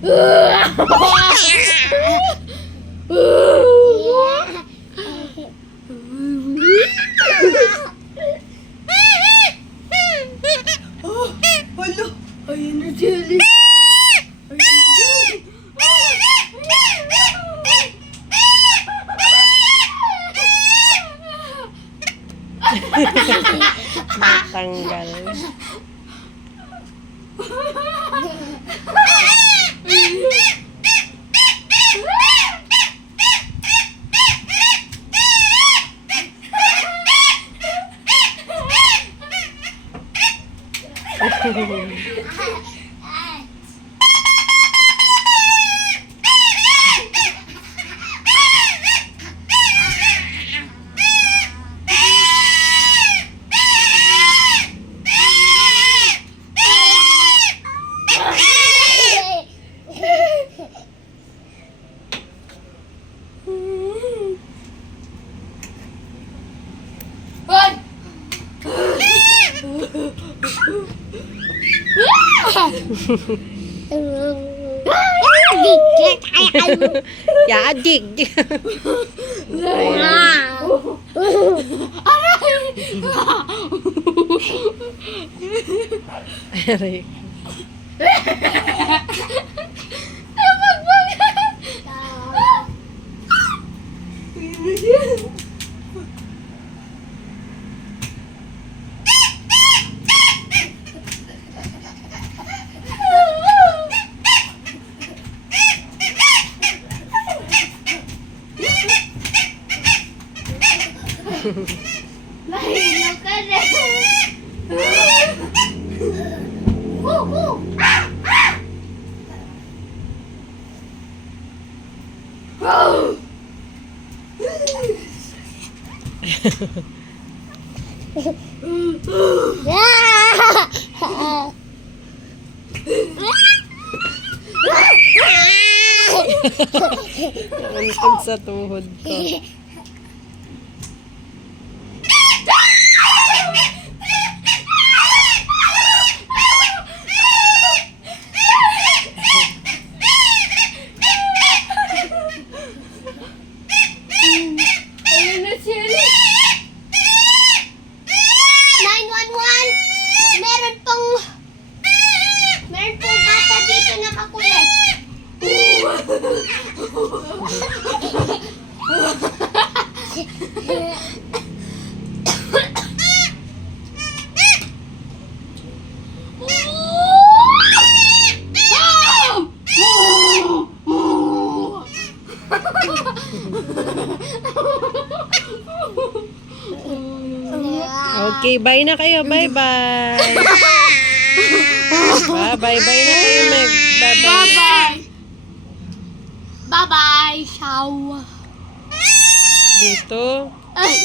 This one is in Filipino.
Hala, ayun na Jelly. Matanggal. Ya, dig. Aray. Mahilo ka na. Untog sa tuhod ko. Ayun na Jelly. 911! Meron pong bata dito na makulit. Okay, bye na kayo. Bye-bye. Bye-bye na kayo, Meg. Bye-bye. Bye-bye. Bye-bye. Ciao. Dito. Ay.